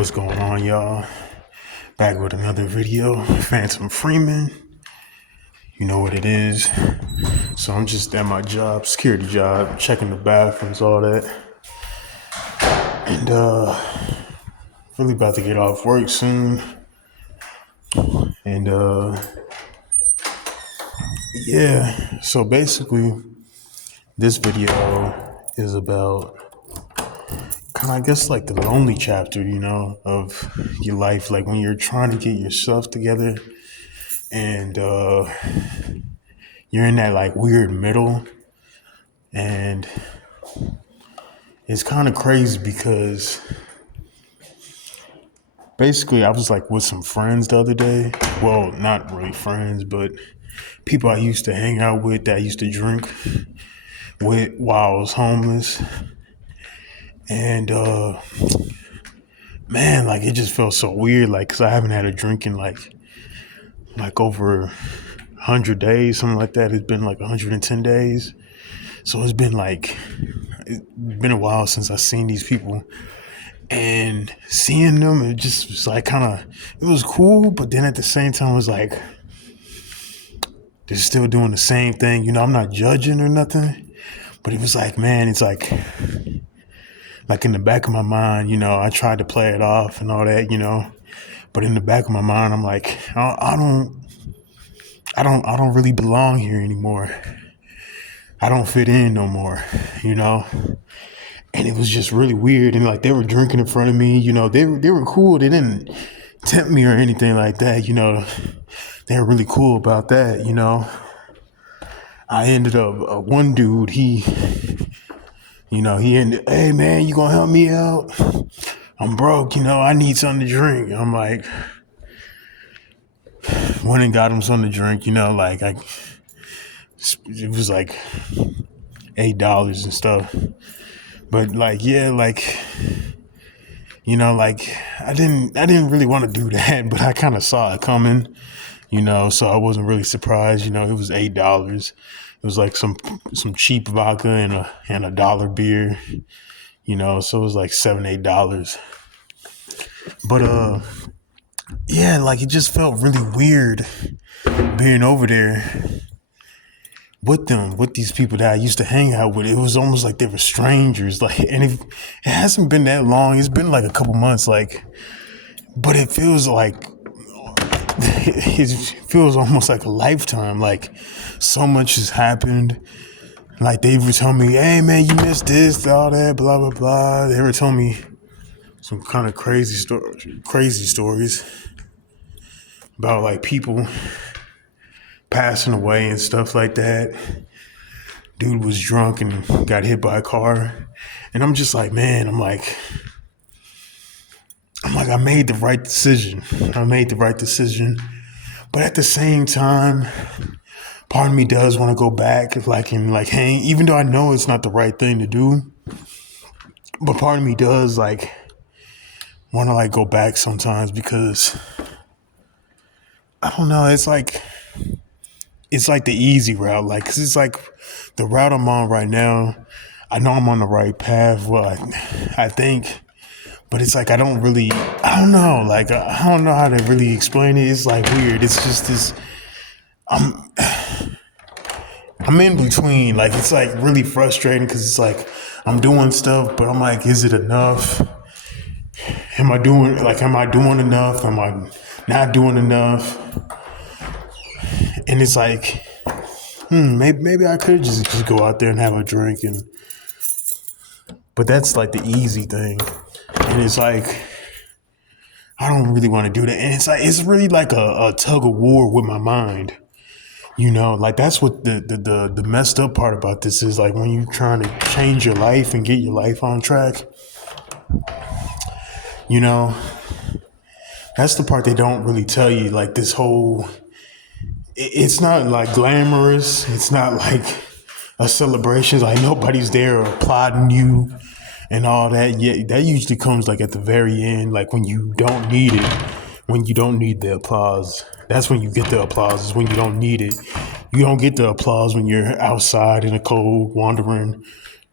What's going on, y'all? Back with another video. Phantom Freeman. You know what it is. So I'm just at my job, security job, checking the bathrooms, all that. And really about to get off work soon. And yeah. So basically this video is about kind of, I guess, like the lonely chapter, of your life, like when you're trying to get yourself together and you're in that like weird middle. And it's kind of crazy because basically I was like with some friends the other day. Well, not really friends, but people I used to hang out with that I used to drink with while I was homeless. And man, like it just felt so weird, like, cause I haven't had a drink in like over 100 days, something like that. It's been like 110 days. So it's been a while since I've seen these people, and seeing them, it just was like it was cool, but then at the same time, it was like, they're still doing the same thing. I'm not judging or nothing, but it was like, man, it's like in the back of my mind, I tried to play it off and all that, but in the back of my mind, I'm like, I don't really belong here anymore. I don't fit in no more, And it was just really weird. And like they were drinking in front of me, they were cool. They didn't tempt me or anything like that, They were really cool about that, I ended up one dude, he ended, hey man, you gonna help me out? I'm broke, I need something to drink. I'm like, went and got him something to drink, it was like $8 and stuff. But like, yeah, like, I didn't really want to do that, but I kind of saw it coming, so I wasn't really surprised. It was $8. It was like some cheap vodka and a dollar beer, so it was like $7-8. But yeah, like it just felt really weird being over there with these people that I used to hang out with. It was almost like they were strangers. Like, and it hasn't been that long. It's been like a couple months, but it feels like it feels almost like a lifetime. Like so much has happened. Like they were telling me, hey man, you missed this, all that, blah blah blah. They were telling me some kind of crazy stories about like people passing away and stuff like that. Dude was drunk and got hit by a car. And I'm just like, man, I'm like, I made the right decision. But at the same time, part of me does want to go back, and hang, even though I know it's not the right thing to do. But part of me does want to go back sometimes because I don't know. It's like the easy route, 'cause it's like the route I'm on right now. I know I'm on the right path. Well, I think, but it's like I don't know. Like I don't know how to really explain it. It's like weird. It's just this. I'm in between. Like it's like really frustrating because it's like I'm doing stuff, but I'm like, is it enough? Am I doing enough? Am I not doing enough? And it's like, maybe I could just go out there and have a drink, but that's like the easy thing. And it's like, I don't really want to do that. And it's like, it's really like a tug of war with my mind. Like that's what the messed up part about this is, like when you're trying to change your life and get your life on track, that's the part they don't really tell you. Like this whole, it's not like glamorous. It's not like a celebration. Like nobody's there applauding you and all that. Yeah, that usually comes like at the very end, like when you don't need it, when you don't need the applause. That's when you get the applause, is when you don't need it. You don't get the applause when you're outside in the cold, wandering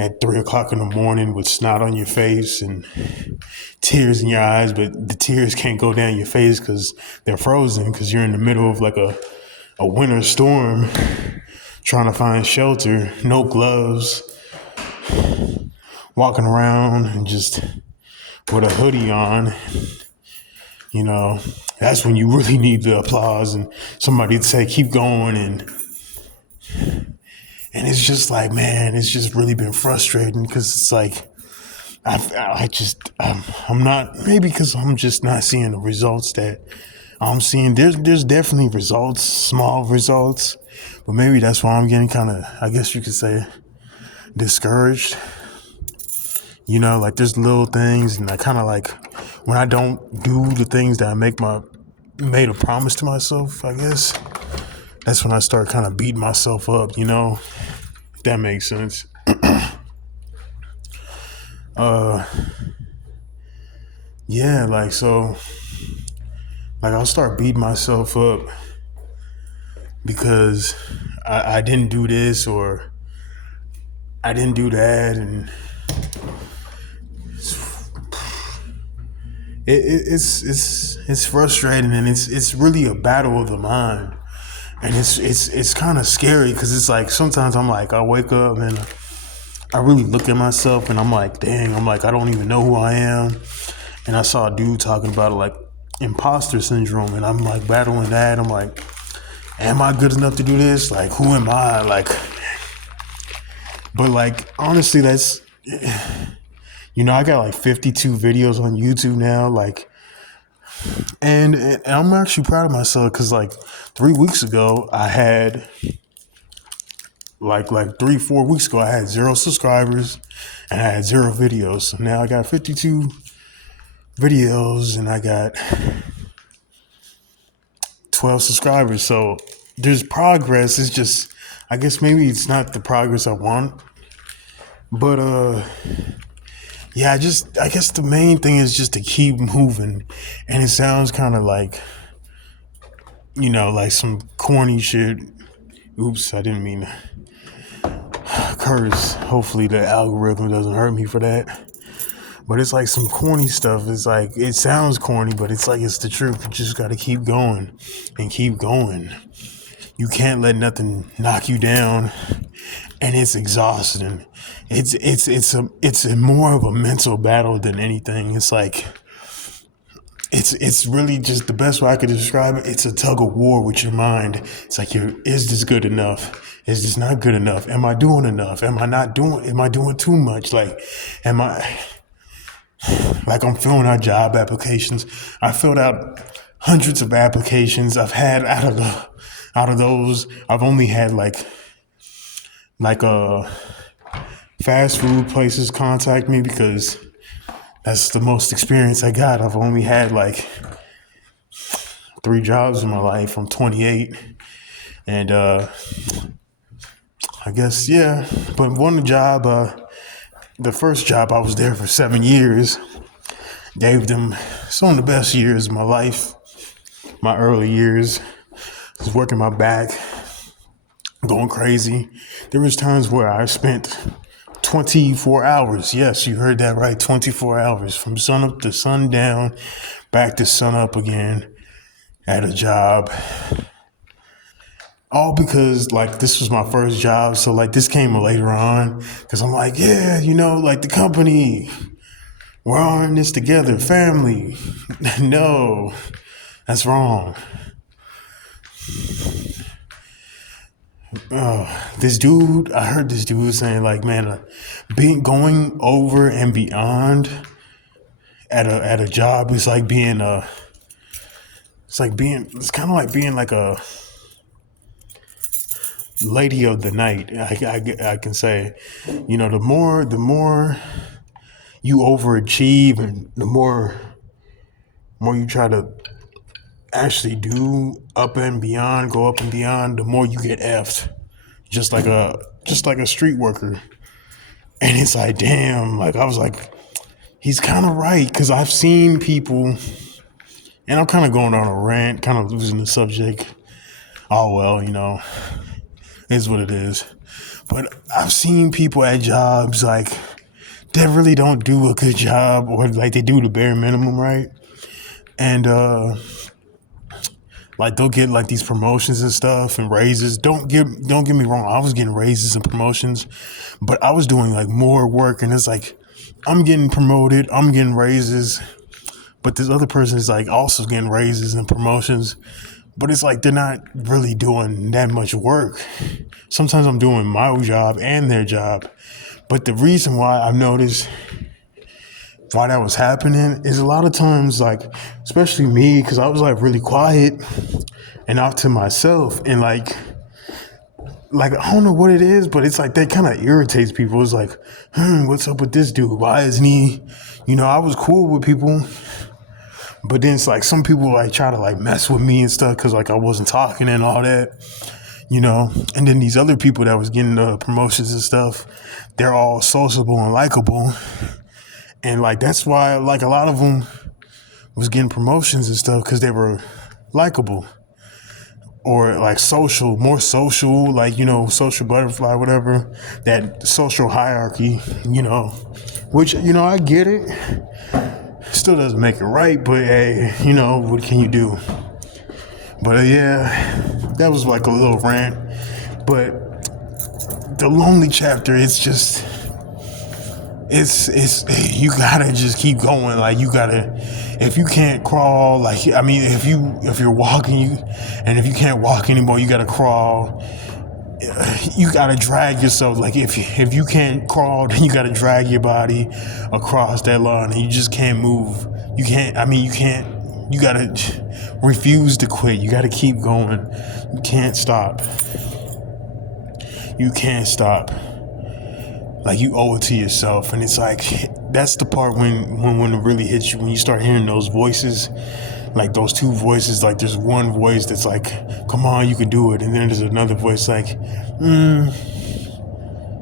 at 3 o'clock in the morning with snot on your face and tears in your eyes, but the tears can't go down your face because they're frozen because you're in the middle of like a winter storm trying to find shelter, no gloves, walking around and just with a hoodie on. You know, that's when you really need the applause and somebody to say, keep going. And it's just like, man, it's just really been frustrating because it's like, I'm not, maybe because I'm just not seeing the results that I'm seeing. There's definitely results, small results, but maybe that's why I'm getting kind of, I guess you could say, discouraged. You know, like there's little things, and I kind of like when I don't do the things that I made a promise to myself, I guess that's when I start kind of beating myself up, you know, if that makes sense. Yeah, like so, like I'll start beating myself up because I didn't do this or I didn't do that, and it's frustrating, and it's really a battle of the mind, and it's kind of scary because it's like sometimes I'm like I wake up and I really look at myself and I'm like, dang, I'm like I don't even know who I am, and I saw a dude talking about it, like imposter syndrome, and I'm like battling that. I'm like, am I good enough to do this? Like, who am I? Like, but like honestly, that's. You know, I got like 52 videos on YouTube now, like, and I'm actually proud of myself because like 3 weeks ago I had like 3-4 weeks ago I had 0 subscribers and I had 0 videos. So now I got 52 videos and I got 12 subscribers. So there's progress. It's just, I guess maybe it's not the progress I want, but yeah, I guess the main thing is just to keep moving. And it sounds kind of like, you know, like some corny shit. Oops, I didn't mean to curse. Hopefully the algorithm doesn't hurt me for that. But it's like some corny stuff. It's like, it sounds corny, but it's like, it's the truth. You just got to keep going and keep going. You can't let nothing knock you down. And it's exhausting. It's a more of a mental battle than anything. It's like it's really just the best way I could describe it. It's a tug of war with your mind. It's like is this good enough? Is this not good enough? Am I doing enough? Am I doing too much? Like am I like I'm filling out job applications. I filled out hundreds of applications. I've had out of those, I've only had like fast food places contact me because that's the most experience I got. I've only had like 3 jobs in my life. I'm 28, and I guess yeah. But the first job, I was there for 7 years. Gave them some of the best years of my life. My early years, I was working my back, going crazy. There was times where I spent 24 hours. Yes, you heard that right. 24 hours from sun up to sundown, back to sun up again at a job. All because like this was my first job. So like this came later on because I'm like, yeah, you know, like the company, we're all in this together, family. No, that's wrong. This dude, I heard this dude saying like, man, being going over and beyond at a job is like being it's kind of like being like a lady of the night. I can say, you know, the more you overachieve and the more you try to actually do up and beyond, go up and beyond, the more you get effed. Just like a street worker. And it's like, damn, like I was like, he's kind of right, because I've seen people, and I'm kind of going on a rant, kind of losing the subject. Oh well, you know, it is what it is. But I've seen people at jobs like that really don't do a good job, or like they do the bare minimum, right? And like they'll get like these promotions and stuff and raises. Don't get me wrong, I was getting raises and promotions, but I was doing like more work, and it's like I'm getting promoted, I'm getting raises, but this other person is like also getting raises and promotions, but it's like they're not really doing that much work. Sometimes I'm doing my job and their job. But the reason why I've noticed why that was happening is a lot of times, like, especially me, because I was like really quiet and off to myself. And like, I don't know what it is, but it's like that kind of irritates people. It's like, what's up with this dude? Why isn't he, I was cool with people. But then it's like some people like try to like mess with me and stuff because like I wasn't talking and all that, And then these other people that was getting the promotions and stuff, they're all sociable and likable. And like that's why like a lot of them was getting promotions and stuff because they were likable or like social, more social, like, social butterfly, whatever, that social hierarchy, which, I get it. Still doesn't make it right, but hey, what can you do? But yeah, that was like a little rant. But the lonely chapter, it's you gotta just keep going. Like you gotta, if you can't crawl, like I mean, if you're walking, and if you can't walk anymore, you gotta crawl. You gotta drag yourself. Like if you can't crawl, then you gotta drag your body across that lawn, and you just can't move. You can't. You gotta refuse to quit. You gotta keep going. You can't stop. You can't stop. Like you owe it to yourself, and it's like that's the part when it really hits you, when you start hearing those voices. Like those two voices, like there's one voice that's like, come on, you can do it. And then there's another voice like,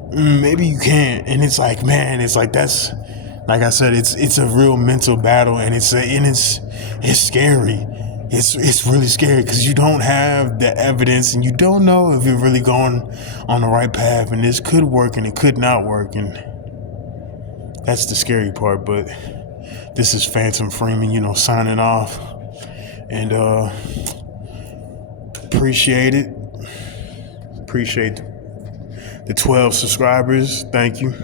maybe you can't. And it's like, man, it's like, that's, like I said, it's a real mental battle, and it's scary. It's really scary because you don't have the evidence, and you don't know if you're really going on the right path, and this could work and it could not work. And that's the scary part. But this is Phantom Freeman, signing off. And appreciate it. Appreciate the 12 subscribers. Thank you.